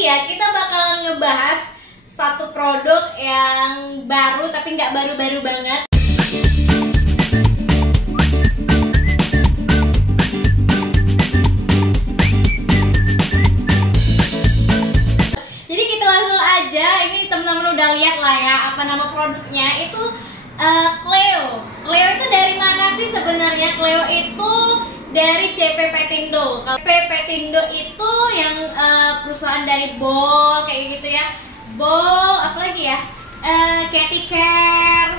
lagi ya, kita bakalan ngebahas satu produk yang baru tapi nggak baru-baru banget. Jadi kita langsung aja, ini teman-teman udah lihat lah ya apa nama produknya, itu Cleo. Cleo itu dari mana sih sebenarnya? Cleo itu dari CP Petindo. CP Petindo itu yang perusahaan dari Bol kayak gitu ya. Bol, apalagi ya? Katy Care.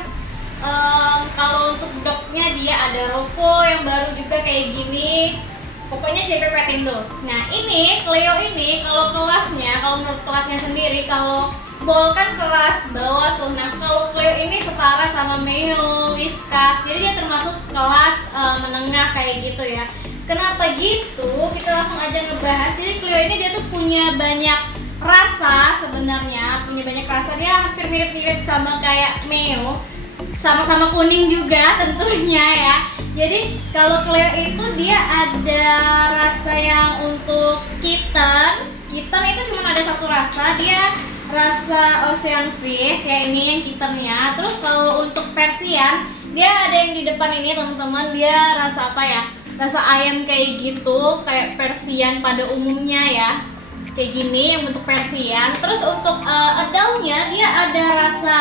Kalau untuk dognya dia ada Roko yang baru juga kayak gini. Pokoknya CP Petindo. Nah ini Cleo ini kalau kelasnya, kalau menurut kelasnya sendiri, kalau Bol kan kelas bawah tuh. Nah kalau Cleo ini setara sama Meo, Whiskas. Jadi dia termasuk kelas menengah kayak gitu ya. Kenapa gitu? Kita langsung aja ngebahas. Jadi Cleo ini dia tuh punya banyak rasa sebenarnya, punya banyak rasa. Dia hampir mirip-mirip sama kayak Meo, sama-sama kuning juga tentunya ya. Jadi kalau Cleo itu dia ada rasa yang untuk kitten. Kitten itu cuma ada satu rasa, dia rasa Ocean Fish ya, ini yang kittennya. Terus kalau untuk Persian, dia ada yang di depan ini teman-teman, dia rasa apa ya? Rasa ayam kayak gitu, kayak Persian pada umumnya ya. Kayak gini yang bentuk Persian. Terus untuk adultnya dia ada rasa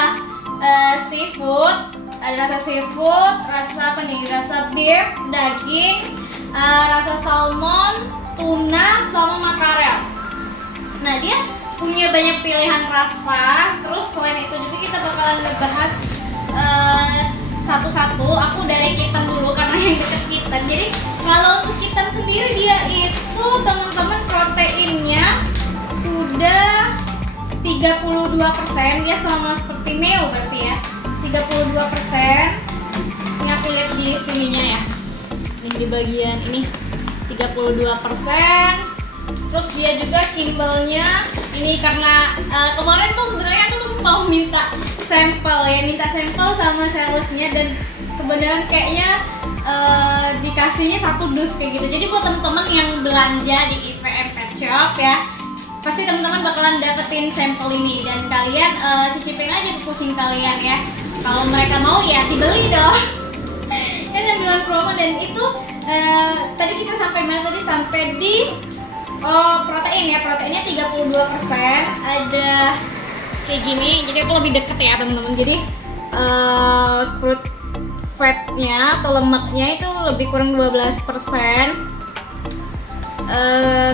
seafood. Ada rasa seafood, rasa apa nih? Rasa beef, daging, rasa salmon, tuna, sama makarel. Nah dia punya banyak pilihan rasa. Terus selain itu juga kita bakalan ngebahas satu-satu. Aku dari kitten dulu karena yang deket kitten. Jadi kalau untuk kitten sendiri dia itu teman-teman proteinnya sudah 32%. Dia sama seperti Meo berarti ya, 32%. Ini aku lihat di sininya ya, ini di bagian ini 32%. Terus dia juga Kimbalnya ini karena kemarin tuh sebenarnya aku tuh mau minta sampel ya, minta sampel sama salesnya, dan kebenaran kayaknya dikasihnya satu dus kayak gitu. Jadi buat teman-teman yang belanja di IVM Pet Shop ya, pasti teman-teman bakalan dapetin sampel ini dan kalian cicipin aja ke kucing kalian ya. Kalau mereka mau ya dibeli dong. Kan sambilan promo. Dan itu tadi kita sampai mana tadi? Sampai di protein ya. Proteinnya 32%. Ada kayak gini. Jadi aku lebih deket ya teman-teman. Jadi fruit fatnya atau lemaknya itu lebih kurang 12%.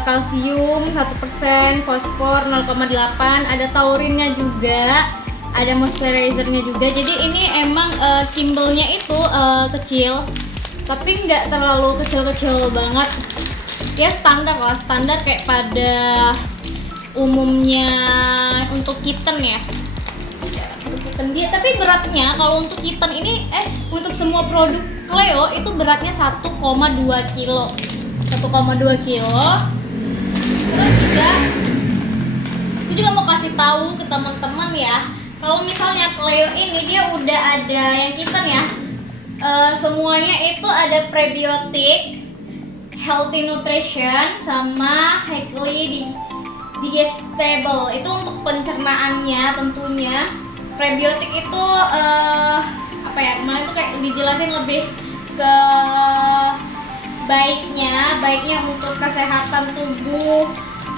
Kalsium 1%, fosfor 0,8, ada taurinnya juga, ada moisturizernya juga. Jadi ini emang Kimbalnya itu kecil, tapi nggak terlalu kecil-kecil banget. Ya standar lah, standar kayak pada umumnya untuk kitten ya. Untuk kitten dia, tapi beratnya kalau untuk kitten ini untuk semua produk Cleo itu beratnya 1,2 kilo. 1,2 kilo. Terus juga aku juga mau kasih tahu ke teman-teman ya, kalau misalnya Cleo ini dia udah ada yang kitten ya, semuanya itu ada prebiotik, healthy nutrition, sama highly digestible. Itu untuk pencernaannya tentunya. Prebiotik itu apa ya, kemarin itu kayak dijelasin lebih ke baiknya untuk kesehatan tubuh,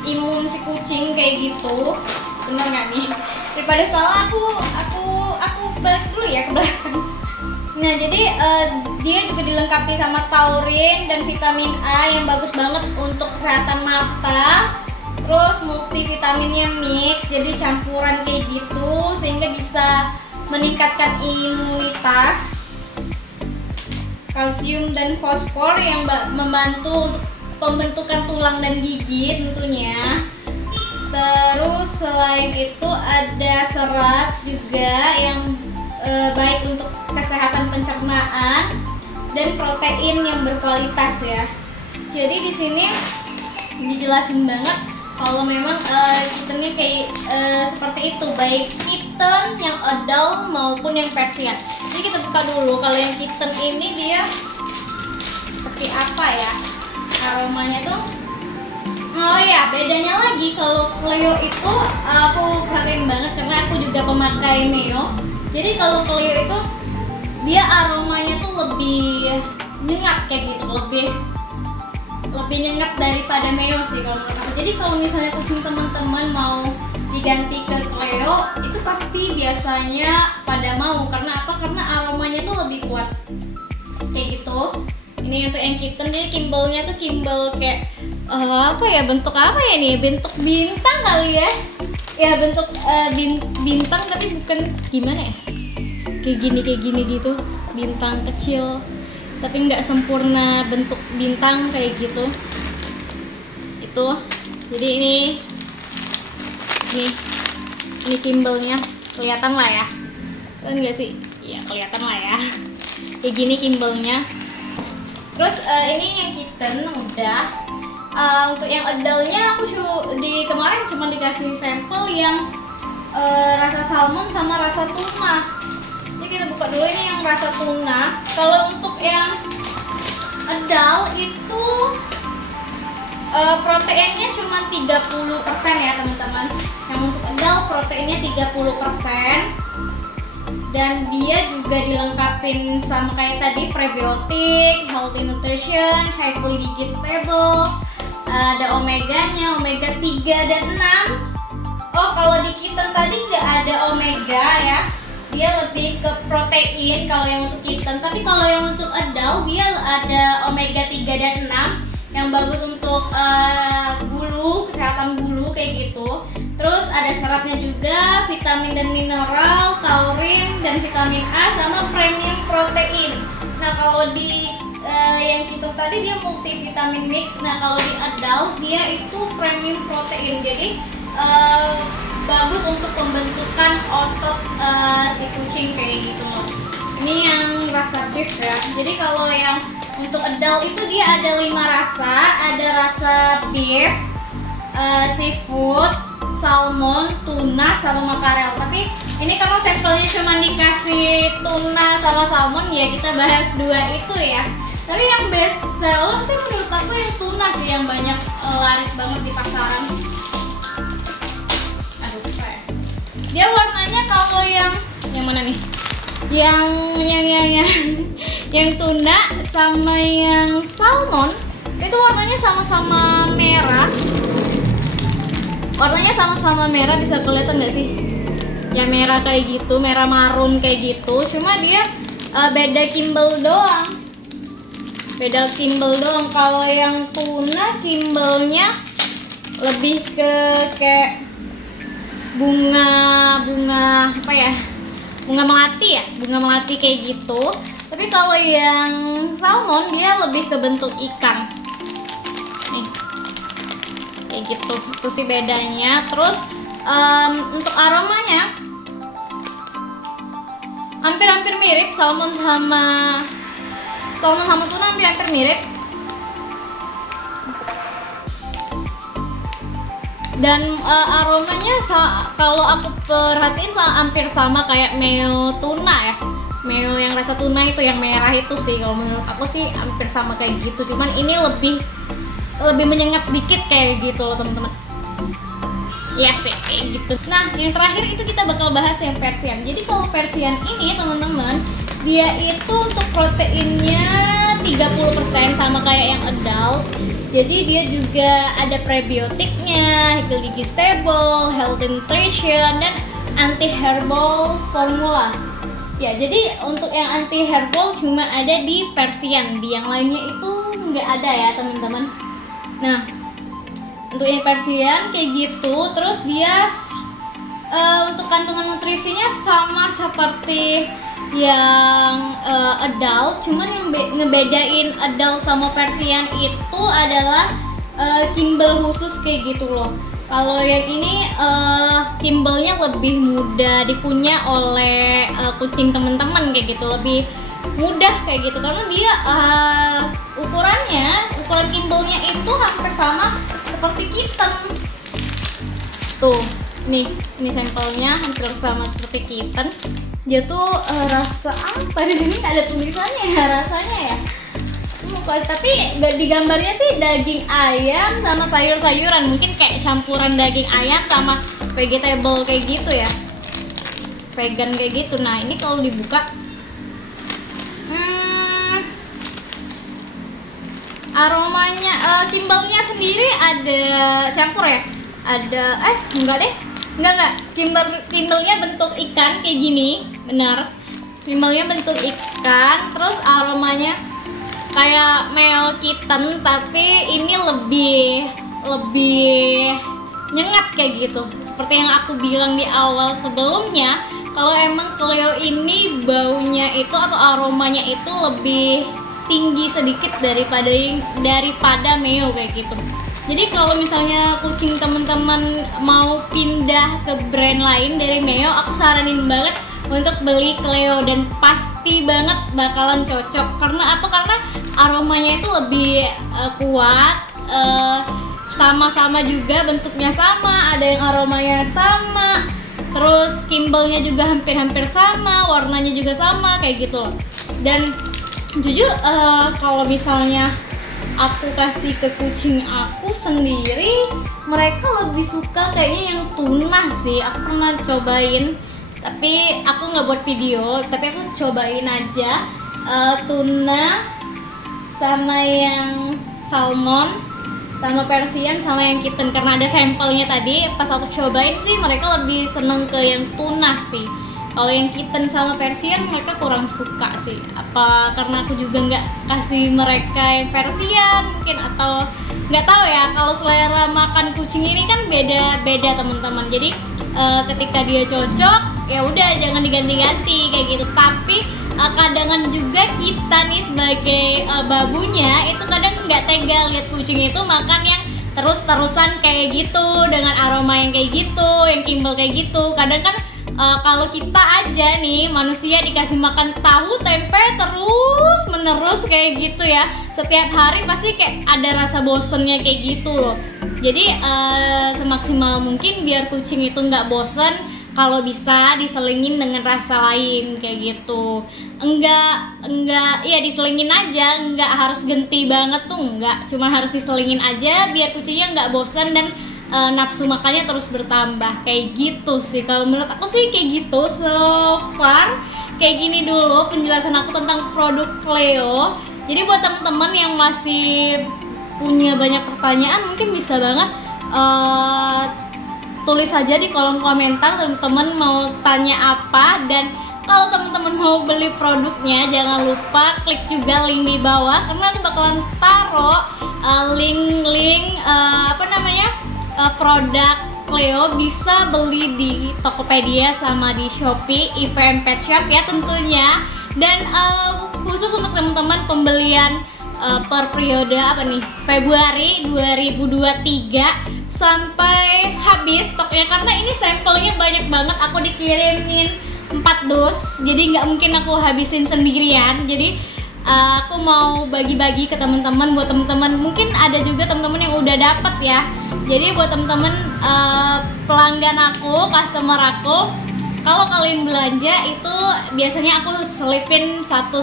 imun si kucing kayak gitu. Bener nggak nih? Daripada salah aku balik dulu ya ke belakang. Nah jadi dia juga dilengkapi sama taurin dan vitamin A yang bagus banget untuk kesehatan mata. Terus multivitaminnya mix, jadi campuran kayak gitu sehingga bisa meningkatkan imunitas. Kalsium dan fosfor yang membantu untuk pembentukan tulang dan gigi tentunya. Terus selain itu ada serat juga yang baik untuk kesehatan pencernaan dan protein yang berkualitas ya. Jadi di sini dijelasin banget kalau memang kittennya kayak seperti itu, baik kitten yang adult maupun yang Persian. Jadi kita buka dulu. Kalau yang kitten ini dia seperti apa ya, aromanya tuh Oh ya, bedanya lagi kalau Cleo itu aku perhatiin banget karena aku juga pemakai Neo. Jadi kalau Cleo itu dia aromanya tuh lebih nyengat kayak gitu, lebih nyengat daripada Neo sih kalau menurut aku. Jadi kalau misalnya kucing teman-teman mau diganti ke Cleo, itu pasti biasanya pada mau. Karena apa? Karena aromanya tuh lebih kuat kayak gitu. Ini untuk yang kitten, jadi Kimble-nya tuh Kimble kayak apa ya, bentuk apa ya nih, bentuk bintang kali ya. Ya bentuk bintang tapi bukan gimana ya, kayak gini gitu, bintang kecil tapi nggak sempurna bentuk bintang kayak gitu. Itu jadi ini Kimble-nya kelihatan lah ya, kan nggak sih? Ya kelihatan lah ya, kayak gini Kimble-nya. Terus ini yang kitten udah. Untuk yang adultnya aku kemarin cuma dikasih sampel yang rasa salmon sama rasa tuna. Jadi kita buka dulu ini yang rasa tuna. Kalau untuk yang adult itu proteinnya cuma 30% ya teman-teman. Yang untuk adult proteinnya 30%. Dan dia juga dilengkapin sama kayak tadi, prebiotik, healthy nutrition, highly digestible, ada omeganya, omega 3 dan 6. Oh, kalau di kitten tadi nggak ada omega ya, dia lebih ke protein kalau yang untuk kitten. Tapi kalau yang untuk adult dia ada omega 3 dan 6 yang bagus untuk bulu, kesehatan bulu kayak gitu. Terus ada seratnya juga, vitamin dan mineral, taurin dan vitamin A sama premium protein. Nah kalau di yang kita tadi dia multivitamin mix. Nah kalau di adult dia itu premium protein. Jadi bagus untuk pembentukan otot si kucing kayak gitu loh. Ini yang rasa beef ya. Jadi kalau yang untuk adult itu dia ada 5 rasa. Ada rasa beef, seafood, salmon, tuna, sama makarel. Tapi ini karena sampelnya cuma dikasih tuna sama salmon, ya kita bahas 2 itu ya. Tapi yang best seller sih menurut aku yang tuna sih, yang banyak laris banget di pasaran. Aduh, kayak dia warnanya kalau yang mana nih? Yang tuna sama yang salmon itu warnanya sama-sama merah. Warnanya sama-sama merah, bisa kelihatan nggak sih? Ya merah kayak gitu, merah marun kayak gitu. Cuma dia beda Kimble doang. Kalau yang tuna Kimble-nya lebih ke kayak bunga apa ya? Bunga melati kayak gitu. Tapi kalau yang salmon dia lebih ke bentuk ikan. Nih. Kayak gitu, itu sih bedanya. Terus untuk aromanya hampir mirip, salmon sama tuna hampir mirip. Dan aromanya kalau aku perhatiin hampir sama kayak Meo tuna ya. Meo yang rasa tuna itu yang merah itu sih, kalau menurut aku sih hampir sama kayak gitu. Cuman ini lebih menyengat dikit kayak gitu loh teman-teman. Ya sih kayak gitu. Nah yang terakhir itu kita bakal bahas yang Persian. Jadi kalau Persian ini teman-teman, dia itu untuk proteinnya 30% sama kayak yang adult. Jadi dia juga ada prebiotiknya, highly digestible, healthy nutrition, dan anti herbal formula. Ya jadi untuk yang anti herbal cuma ada di Persian, di yang lainnya itu nggak ada ya teman-teman. Nah, untuk yang Persian kayak gitu. Terus dia untuk kandungan nutrisinya sama seperti yang adult, cuman yang ngebedain adult sama Persian itu adalah Kimble khusus kayak gitu loh. Kalau yang ini Kimble-nya lebih mudah dikunyah oleh kucing teman-teman kayak gitu, lebih mudah kayak gitu karena dia ukuran Kimble-nya itu hampir sama seperti kitten. Tuh, ini sampelnya hampir sama seperti kitten. Dia tuh rasa apa, di sini nggak ada tulisannya ya rasanya ya. Mungkin tapi di gambarnya sih daging ayam sama sayur-sayuran, mungkin kayak campuran daging ayam sama vegetable kayak gitu ya, vegan kayak gitu. Nah ini kalau dibuka, aromanya, kimbalnya sendiri ada campur ya, ada enggak, kimbalnya bentuk ikan kayak gini, benar, kimbalnya bentuk ikan, terus aromanya kayak meo kitten, tapi ini lebih nyengat kayak gitu. Seperti yang aku bilang di awal sebelumnya, kalau emang Cleo ini baunya itu atau aromanya itu lebih tinggi sedikit daripada meo kayak gitu. Jadi kalau misalnya kucing teman-teman mau pindah ke brand lain dari meo, aku saranin banget untuk beli Cleo, dan pasti banget bakalan cocok. Karena apa? Karena aromanya itu lebih kuat, sama-sama juga bentuknya sama, ada yang aromanya sama, terus kimbalnya juga hampir-hampir sama, warnanya juga sama kayak gitu loh. Dan jujur kalau misalnya aku kasih ke kucing aku sendiri, mereka lebih suka kayaknya yang tuna sih. Aku pernah cobain, tapi aku nggak buat video, tapi aku cobain aja tuna sama yang salmon sama Persian sama yang kitten, karena ada sampelnya tadi. Pas aku cobain sih mereka lebih seneng ke yang tuna sih. Kalau yang kitten sama Persian mereka kurang suka sih. Apa karena aku juga nggak kasih mereka yang Persian mungkin, atau nggak tahu ya. Kalau selera makan kucing ini kan beda-beda teman-teman. Jadi ketika dia cocok ya udah jangan diganti-ganti kayak gitu. Tapi kadang juga kita nih sebagai babunya itu kadang nggak tega lihat kucing itu makan yang terus-terusan kayak gitu dengan aroma yang kayak gitu, yang kimbal kayak gitu. Kadang kan kalau kita aja nih manusia dikasih makan tahu tempe terus menerus kayak gitu ya, setiap hari pasti kayak ada rasa bosennya kayak gitu loh. Jadi semaksimal mungkin biar kucing itu nggak bosen, kalau bisa diselingin dengan rasa lain kayak gitu. Enggak ya diselingin aja, enggak harus ganti banget tuh, enggak, cuma harus diselingin aja biar kucingnya nggak bosan dan nafsu makannya terus bertambah kayak gitu sih. Kalau menurut aku sih kayak gitu. So far kayak gini dulu penjelasan aku tentang produk Cleo. Jadi buat teman-teman yang masih punya banyak pertanyaan, mungkin bisa banget tulis aja di kolom komentar teman-teman mau tanya apa. Dan kalau teman-teman mau beli produknya, jangan lupa klik juga link di bawah, karena aku bakalan taruh link produk Cleo. Bisa beli di Tokopedia sama di Shopee, IVM Pet Shop ya tentunya. Dan khusus untuk teman-teman pembelian per periode Februari 2023 sampai habis stoknya, karena ini sampelnya banyak banget, aku dikirimin 4 dos, jadi nggak mungkin aku habisin sendirian. Jadi aku mau bagi-bagi ke teman-teman. Buat teman-teman mungkin ada juga teman-teman yang udah dapet ya. Jadi buat teman-teman pelanggan aku, customer aku, kalau kalian belanja itu biasanya aku selipin satu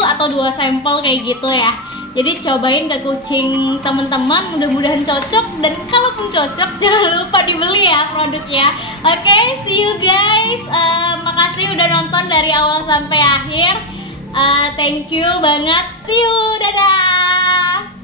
atau 2 sampel kayak gitu ya. Jadi cobain ke kucing teman-teman, mudah-mudahan cocok, dan kalaupun cocok jangan lupa dibeli ya produknya. Oke, see you guys. Makasih udah nonton dari awal sampai akhir. Thank you banget. See you, dadah.